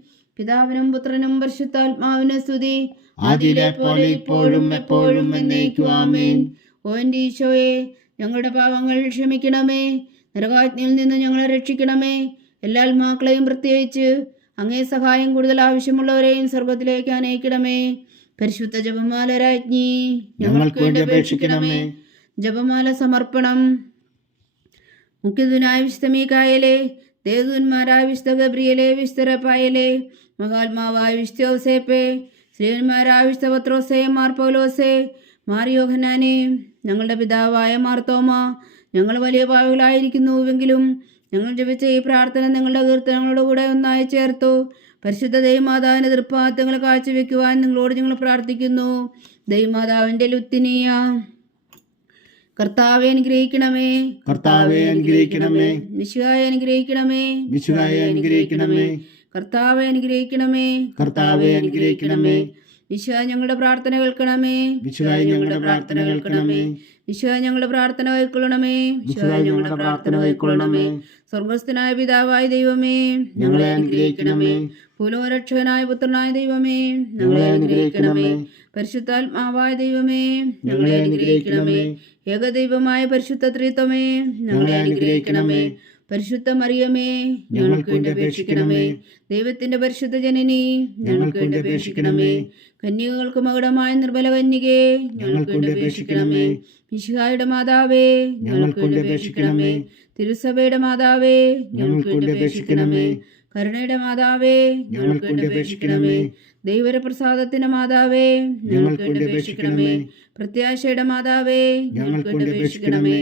പിതാവിനും പുത്രനും പരിശുദ്ധാത്മാവിനും സ്തുതി. ആദിയിലെ പോലെ ഇപ്പോഴും എപ്പോഴും എന്നേക്കും ആമേൻ. ഓ എന്റെ ഈശോയെ ഞങ്ങളുടെ പാവങ്ങൾ ക്ഷമിക്കണമേ. നരകാജ്ഞയിൽ നിന്ന് ഞങ്ങളെ രക്ഷിക്കണമേ. എല്ലാ ആത്മാക്കളെയും പ്രത്യേകിച്ച് അങ്ങേ സഹായം കൂടുതൽ ആവശ്യമുള്ളവരെയും സ്വർഗത്തിലേക്ക് അനയിക്കണമേ പരിശുദ്ധ ജപമാല രാജ്ഞി ഞങ്ങൾക്ക് വേണ്ടി അപേക്ഷിക്കണമേ. ജപമാല സമർപ്പണം. മുഖ്യതുനായ വിശുദ്ധ മീകായലെ ദേവദൂന്മാരായ വിശുദ്ധ ഗബ്രിയലെ വിശുദ്ധ റപ്പായലെ മഹാത്മാവായ വിശുദ്ധ ഔസേപ്പെ ശ്രീവന്മാരായ വിശുദ്ധ പത്രോസെ മാർ പൗലോസേ മാർ യോഹനാനെ ഞങ്ങളുടെ പിതാവായ മാർത്തോമ ഞങ്ങൾ വലിയ പാവികളായിരിക്കുന്നുവെങ്കിലും ഞങ്ങൾ ജപിച്ച ഈ പ്രാർത്ഥന നിങ്ങളുടെ കീർത്തനങ്ങളുടെ കൂടെ ഒന്നായി ചേർത്തു. പരിശുദ്ധ ദൈവമാതാവിന്റെ തൃപ്പാത്തങ്ങൾ കാഴ്ചവെക്കുവാൻ നിങ്ങളോട് ഞങ്ങൾ പ്രാർത്ഥിക്കുന്നു. ദൈവമാതാവിന്റെ ലുത്തിനിയ കർത്താവെ അനുഗ്രഹിക്കണമേ. കർത്താവെ അനുഗ്രഹിക്കണമേ. മിശുഹായെ അനുഗ്രഹിക്കണമേ. വിശുവായെ അനുഗ്രഹിക്കണമേ. കർത്താവെ അനുഗ്രഹിക്കണമേ. കർത്താവെ അനുഗ്രഹിക്കണമേ. വിശ്വ ഞങ്ങളുടെ പ്രാർത്ഥന കേൾക്കണമേ. വിശുവായി ഞങ്ങളുടെ പ്രാർത്ഥന കേൾക്കണമേ. വിശ്വ ഞങ്ങളുടെ പ്രാർത്ഥന കൈക്കൊള്ളണമേ വിശ്വ ഞങ്ങളുടെ പ്രാർത്ഥന കൈക്കൊള്ളണമേ സ്വർഗസ്ഥനായ പിതാവായ ദൈവമേ ഞങ്ങളെ അനുഗ്രഹിക്കണമേ. പുലോരക്ഷകനായ പുത്രനായ ദൈവമേ ഞങ്ങളെ അനുഗ്രഹിക്കണമേ. പരിശുദ്ധാത്മാവായ ദൈവമേ ഞങ്ങളെ അനുഗ്രഹിക്കണമേ. ഏകദൈവമായ പരിശുദ്ധ ത്രിത്വമേ ഞങ്ങളെ അനുഗ്രഹിക്കണമേ. പരിശുദ്ധ മറിയമേ ഞങ്ങൾക്ക് വേണ്ടി അപേക്ഷിക്കണമേ ദൈവത്തിന്റെ പരിശുദ്ധ ജനനി ഞങ്ങൾക്ക് വേണ്ടി അപേക്ഷിക്കണമേ കന്യകൾക്ക് മകുടമായ നിർബല കന്യകേ ഞങ്ങൾക്ക് വേണ്ടി അപേക്ഷിക്കണമേ മിശിഹായുടെ മാതാവേ ഞങ്ങൾക്ക് വേണ്ടി അപേക്ഷിക്കണമേ തിരുസഭയുടെ മാതാവേ ഞങ്ങൾക്ക് വേണ്ടി അപേക്ഷിക്കണമേ കരുണയുടെ മാതാവേ ഞങ്ങൾക്ക് വേണ്ടി അപേക്ഷിക്കണമേ ദൈവരപ്രസാദത്തിന്റെ മാതാവേ ഞങ്ങൾക്ക് വേണ്ടി അപേക്ഷിക്കണമേ പ്രത്യാശയുടെ മാതാവേ ഞങ്ങൾക്ക് വേണ്ടി അപേക്ഷിക്കണമേ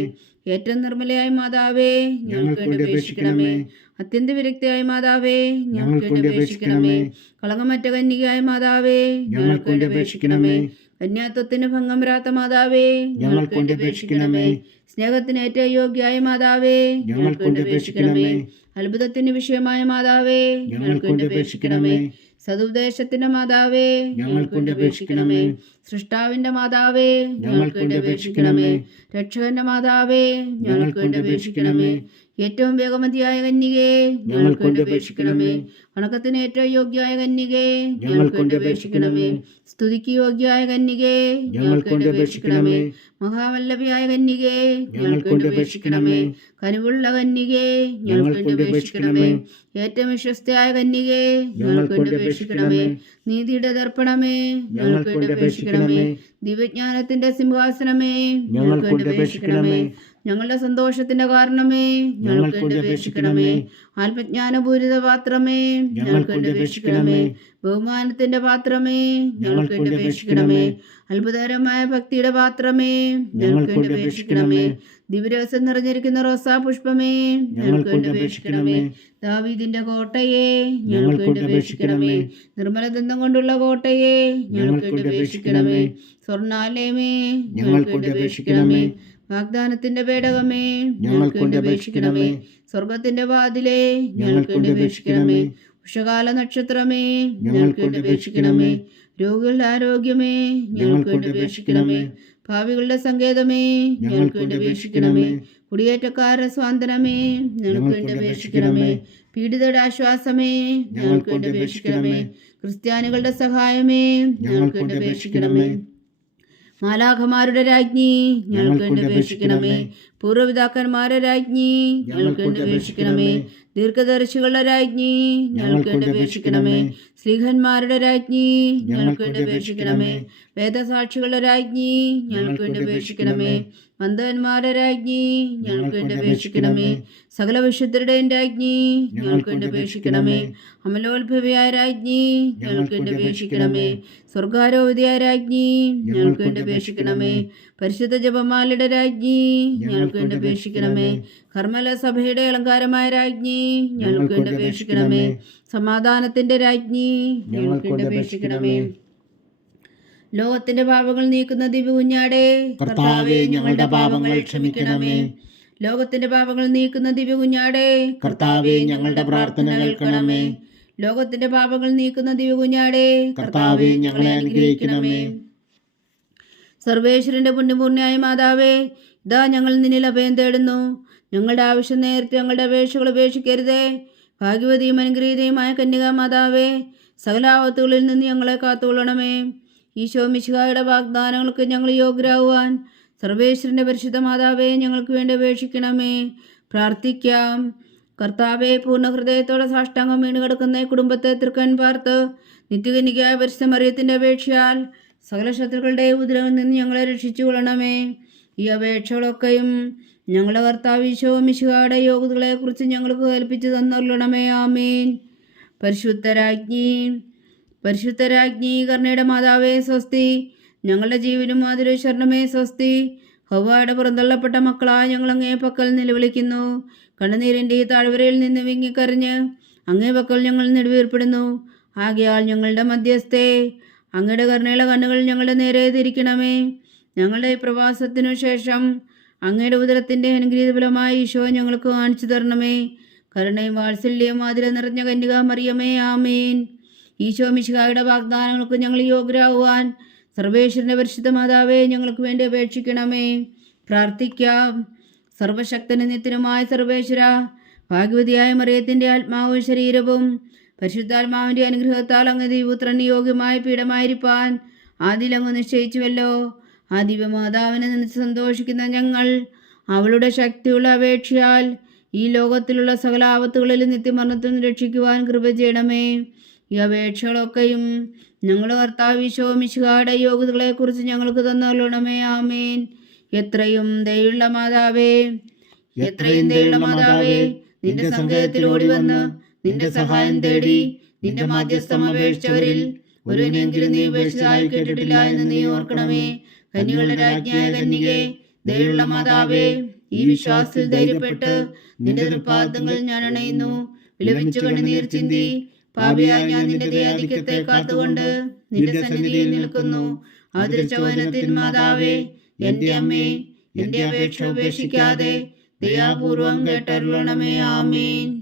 ഏറ്റവും നിർമ്മലയായ മാതാവേ ഞങ്ങൾക്ക് വേണ്ടി അപേക്ഷിക്കണമേ. അത്യന്ത വിരക്തിയായ മാതാവേ ഞങ്ങൾക്ക് വേണ്ടി അപേക്ഷിക്കണമേ. കളങ്കമറ്റ കന്യകയായ മാതാവേ ഞങ്ങൾക്ക് വേണ്ടി അപേക്ഷിക്കണമേ. കന്യാത്വത്തിന് ഭംഗം വരാത്ത മാതാവേ ഞങ്ങൾക്ക് വേണ്ടി അപേക്ഷിക്കണമേ. സ്നേഹത്തിന് ഏറ്റവും യോഗ്യായ മാതാവേ ഞങ്ങൾക്ക് വേണ്ടി അപേക്ഷിക്കണമേ. അത്ഭുതത്തിന് വിഷയമായ മാതാവേ ഞങ്ങൾക്ക് വേണ്ടി അപേക്ഷിക്കണമേ. സതുപദേശത്തിന്റെ മാതാവേ ഞങ്ങൾക്ക് വേണ്ടി അപേക്ഷിക്കണമേ. സൃഷ്ടാവിന്റെ മാതാവേ ഞങ്ങൾക്ക് വേണ്ടി അപേക്ഷിക്കണമേ. രക്ഷകന്റെ മാതാവേ ഞങ്ങൾക്ക് വേണ്ടി അപേക്ഷിക്കണമേ. ഏറ്റവും വേഗമതിയായ കന്യകേ ഞങ്ങൾക്ക് അപേക്ഷിക്കണമേ. വണക്കത്തിന് ഏറ്റവും യോഗ്യമായ കന്യകേ ഞങ്ങൾക്ക് അപേക്ഷിക്കണമേ. സ്തുതിക്ക് യോഗ്യമായ കന്യകേ ഞങ്ങൾക്ക് അപേക്ഷിക്കണമേ. മഹാവല്ലഭയായ കന്യകേ ഞങ്ങൾക്ക് വേണ്ടി അപേക്ഷിക്കണമേ. കനിവുള്ള കന്യകേ ഞങ്ങൾക്ക് അപേക്ഷിക്കണമേ. ഏറ്റവും വിശ്വസ്തയായ കന്യകേ ഞങ്ങൾക്ക് വേണ്ടി അപേക്ഷിക്കണമേ. നീതിയുടെ ദർപ്പണമേ ഞങ്ങൾക്ക് അപേക്ഷിക്കണമേ. ദിവ്യജ്ഞാനത്തിന്റെ സിംഹാസനമേ ഞങ്ങൾക്ക് വേണ്ടി അപേക്ഷിക്കണമേ. ഞങ്ങളുടെ സന്തോഷത്തിന്റെ കാരണമേ ഞങ്ങൾക്ക് വേണ്ടി അപേക്ഷിക്കണമേ. ആത്മജ്ഞാനപൂരിത പാത്രമേ ഞങ്ങൾക്ക് വേണ്ടി അപേക്ഷിക്കണമേ. ബഹുമാനത്തിന്റെ പാത്രമേ ഞങ്ങൾക്ക് വേണ്ടി അപേക്ഷിക്കണമേ. അത്ഭുതകരമായ ഭക്തിയുടെ പാത്രമേ ഞങ്ങൾക്ക് വേണ്ടി അപേക്ഷിക്കണമേ. ദിവ്യരസം നിറഞ്ഞിരിക്കുന്ന റോസാ പുഷ്പമേ ഞങ്ങൾക്ക് വേണ്ടി അപേക്ഷിക്കണമേ. ദാവീദിന്റെ കോട്ടയെ ഞങ്ങൾക്ക് വേണ്ടി അപേക്ഷിക്കണമേ. നിർമ്മല ദന്തം കൊണ്ടുള്ള കോട്ടയെ ഞങ്ങൾക്ക് വേണ്ടി അപേക്ഷിക്കണമേ. സ്വർണാലയമേ ഞങ്ങൾക്ക് വേണ്ടി അപേക്ഷിക്കണമേ. വാഗ്ദാനത്തിന്റെ പേടകമേ ഞങ്ങൾക്ക് അപേക്ഷിക്കണമേ. സ്വർഗത്തിന്റെ വാതിലേ ഞങ്ങൾക്ക് അപേക്ഷിക്കണമേ. ഉഷകാല നക്ഷത്രമേ ഞങ്ങൾക്ക് അപേക്ഷിക്കണമേ. രോഗികളുടെ ആരോഗ്യമേ ഞങ്ങൾക്ക് അപേക്ഷിക്കണമേ. ഭാവികളുടെ സങ്കേതമേ ഞങ്ങൾക്ക് അപേക്ഷിക്കണമേ. കുടിയേറ്റക്കാരുടെ സ്വാതന്ത്ര്യമേ ഞങ്ങൾക്ക് അപേക്ഷിക്കണമേ. പീഡിതരുടെ ആശ്വാസമേ ഞങ്ങൾക്ക് അപേക്ഷിക്കണമേ. ക്രിസ്ത്യാനികളുടെ സഹായമേ ഞങ്ങൾക്ക് അപേക്ഷിക്കണമേ. മാലാഖമാരുടെ രാജ്ഞി ഞങ്ങൾക്ക് വേണ്ടി അപേക്ഷിക്കണമേ. പൂർവപിതാക്കന്മാരുടെ രാജ്ഞി ഞങ്ങൾക്ക് വേണ്ടി അപേക്ഷിക്കണമേ. ദീർഘദർശികളുടെ രാജ്ഞി ഞങ്ങൾക്ക് വേണ്ടി അപേക്ഷിക്കണമേ. ശ്രീഹന്മാരുടെ രാജ്ഞി ഞങ്ങൾക്ക് വേണ്ടി അപേക്ഷിക്കണമേ. വേദസാക്ഷികളുടെ രാജ്ഞി ഞങ്ങൾക്ക് വേണ്ടി അപേക്ഷിക്കണമേ. മന്ദവന്മാരുടെ രാജ്ഞി ഞങ്ങൾക്ക് വേണ്ടി അപേക്ഷിക്കണമേ. സകല വിശുദ്ധരുടെയും രാജ്ഞി ഞങ്ങൾക്ക് വേണ്ടി അപേക്ഷിക്കണമേ. അമലോത്ഭവിയായ രാജ്ഞി ഞങ്ങൾക്ക് വേണ്ടി അപേക്ഷിക്കണമേ. സ്വർഗാരോപതിയായ രാജ്ഞി ഞങ്ങൾക്ക് വേണ്ടി അപേക്ഷിക്കണമേ. പരിശുദ്ധ ജപമാലയുടെ രാജ്ഞി ഞങ്ങൾക്ക് വേണ്ടി അപേക്ഷിക്കണമേ. കർമ്മല സഭയുടെ അലങ്കാരമായ രാജ്ഞി ഞങ്ങൾക്ക് വേണ്ടി അപേക്ഷിക്കണമേ. സമാധാനത്തിന്റെ രാജ്ഞി ഞങ്ങൾക്ക് വേണ്ടി അപേക്ഷിക്കണമേ. ലോകത്തിന്റെ പാപങ്ങൾ നീക്കുന്ന ദിവ്യ കുഞ്ഞാടേ കർത്താവേ ഞങ്ങളുടെ പാപങ്ങൾ ക്ഷമിക്കണമേ. ലോകത്തിന്റെ പാപങ്ങൾ നീക്കുന്ന ദിവ്യ കുഞ്ഞാടേ കർത്താവേ ഞങ്ങളുടെ പ്രാർത്ഥന കേൾക്കണമേ. ലോകത്തിന്റെ പാപങ്ങൾ നീക്കുന്ന ദിവ്യ കുഞ്ഞാടേ കർത്താവേ ഞങ്ങളെ അനുഗ്രഹിക്കണമേ. സർവേശ്വരന്റെ പുണ്യപൂർണയായ മാതാവേ ഇതാ ഞങ്ങൾ നിന്നിൽ അഭയം തേടുന്നു. ഞങ്ങളുടെ ആവശ്യം നേരിട്ട് ഞങ്ങളുടെ അപേക്ഷകൾ ഉപേക്ഷിക്കരുതേ. ഭാഗ്യവതിയും അനുഗ്രഹീതയുമായ കന്യകാ മാതാവേ സകലാപത്തുകളിൽ നിന്ന് ഞങ്ങളെ കാത്തുകൊള്ളണമേ. ഈശോ മിശിഹായുടെ വാഗ്ദാനങ്ങൾക്ക് ഞങ്ങൾ യോഗ്യരാകുവാൻ സർവേശ്വരന്റെ പരിശുദ്ധ മാതാവേ ഞങ്ങൾക്ക് വേണ്ടി അപേക്ഷിക്കണമേ. പ്രാർത്ഥിക്കാം. കർത്താവെ പൂർണ ഹൃദയത്തോടെ സാഷ്ടാംഗം വീണ് കിടക്കുന്ന കുടുംബത്തെ തൃക്കൻ പാർത്ത് നിത്യകന്യകായ പരിശുദ്ധ മറിയത്തിന്റെ അപേക്ഷയാൽ സകല ശത്രുക്കളുടെ ഉപദ്രവം നിന്ന് ഞങ്ങളെ രക്ഷിച്ചു കൊള്ളണമേ ഈ അപേക്ഷകളൊക്കെയും ഞങ്ങളുടെ ഭർത്താവ് ഈശോ മിശിഹായുടെ യോഗ്യതകളെക്കുറിച്ച് ഞങ്ങൾക്ക് കൽപ്പിച്ചു തന്നുകൊള്ളണമേ ആമീൻ. പരിശുദ്ധരാജ്ഞി പരിശുദ്ധരാജ്ഞി കർണയുടെ മാതാവേ സ്വസ്തി. ഞങ്ങളുടെ ജീവനും മാതിരേശ്വരണമേ സ്വസ്തി. ഹവായുടെ പുറന്തള്ളപ്പെട്ട മക്കളായ ഞങ്ങൾ അങ്ങേ പക്കൽ നിലവിളിക്കുന്നു. കണ്ണുനീരിന്റെ ഈ താഴ്വരയിൽ നിന്ന് വിങ്ങിക്കറിഞ്ഞ് അങ്ങേ പക്കൽ ഞങ്ങൾ നെടുവീർപ്പെടുന്നു. ആകയാൽ ഞങ്ങളുടെ മധ്യസ്ഥേ അങ്ങയുടെ കരുണയുള്ള കണ്ണുകൾ ഞങ്ങളുടെ നേരെ തിരിക്കണമേ ഞങ്ങളുടെ ഈ പ്രവാസത്തിനു ശേഷം അങ്ങയുടെ ഉദരത്തിന്റെ അനുഗ്രഹീത ഫലമായി ഈശോ ഞങ്ങൾക്ക് കാണിച്ചു തരണമേ. കരുണയും വാത്സല്യം അതിൽ നിറഞ്ഞ കന്യക മറിയമേ ആമീൻ. ഈശോ മിശിഹായുടെ വാഗ്ദാനങ്ങൾക്ക് ഞങ്ങൾ യോഗ്യരാകുവാൻ സർവേശ്വരന്റെ പരിശുദ്ധ മാതാവേ ഞങ്ങൾക്ക് വേണ്ടി അപേക്ഷിക്കണമേ. പ്രാർത്ഥിക്കാം. സർവശക്തനും നിത്യനുമായ സർവേശ്വര ഭാഗവതിയായ മറിയത്തിന്റെ ആത്മാവും ശരീരവും പരിശുദ്ധാത്മാവിന്റെ അനുഗ്രഹത്താൽ അങ്ങ് ദൈവപുത്രന് യോഗ്യമായ പീഠമായിരിക്കാൻ ആദിലങ്ങ് നിശ്ചയിച്ചുവല്ലോ. ആ ദിവ്യമാതാവിനെ നിന്ന് സന്തോഷിക്കുന്ന ഞങ്ങൾ അവളുടെ ശക്തിയുള്ള അപേക്ഷയാൽ ഈ ലോകത്തിലുള്ള സകല ആപത്തുകളിൽ നിത്യമരണത്തിൽ നിന്ന് രക്ഷിക്കുവാൻ കൃപ ചെയ്യണമേ. ഈ അപേക്ഷകളൊക്കെയും ഞങ്ങളുടെ കർത്താവ് വിശോമിശുകാരുടെ യോഗ്യതകളെക്കുറിച്ച് ഞങ്ങൾക്ക് തന്നല്ലണമേ ആമേൻ. എത്രയും ദയുള്ള മാതാവേ എത്രയും ദയുള്ള മാതാവേ നിന്റെ സങ്കേതത്തിൽ ഓടി വന്ന് നിന്റെ സഹായം തേടി നിന്റെ മാധ്യസ്ഥം അപേക്ഷിച്ചവരിൽ ഒരുവനെങ്കിലും നീ ഉപേക്ഷിച്ചതായി കേട്ടിട്ടില്ല എന്ന് നീ ഓർക്കണമേ. കന്യകളുടെ രാജ്ഞിയായ കന്യകെ ദയുള്ള മാതാവേ ഈ വിശ്വാസത്തിൽ ധൈര്യപ്പെട്ട് നിന്റെ തൃപ്പാദങ്ങൾ ഞാൻ അണയുന്നു. വിലപിച്ചു കണ്ണുനീർ ചിന്തി പാപിയായ ഞാൻ നിന്റെ ദയാധിക്യത്തെ കാത്തുകൊണ്ട് നിന്റെ സന്നിധിയിൽ നിൽക്കുന്നു. ആദരിച്ച വനത്തിൻ മാതാവേ എന്റെ അമ്മേ എന്റെ അപേക്ഷ ഉപേക്ഷിക്കാതെ ദയാപൂർവം കേട്ടരുളണമേ. ആമേൻ.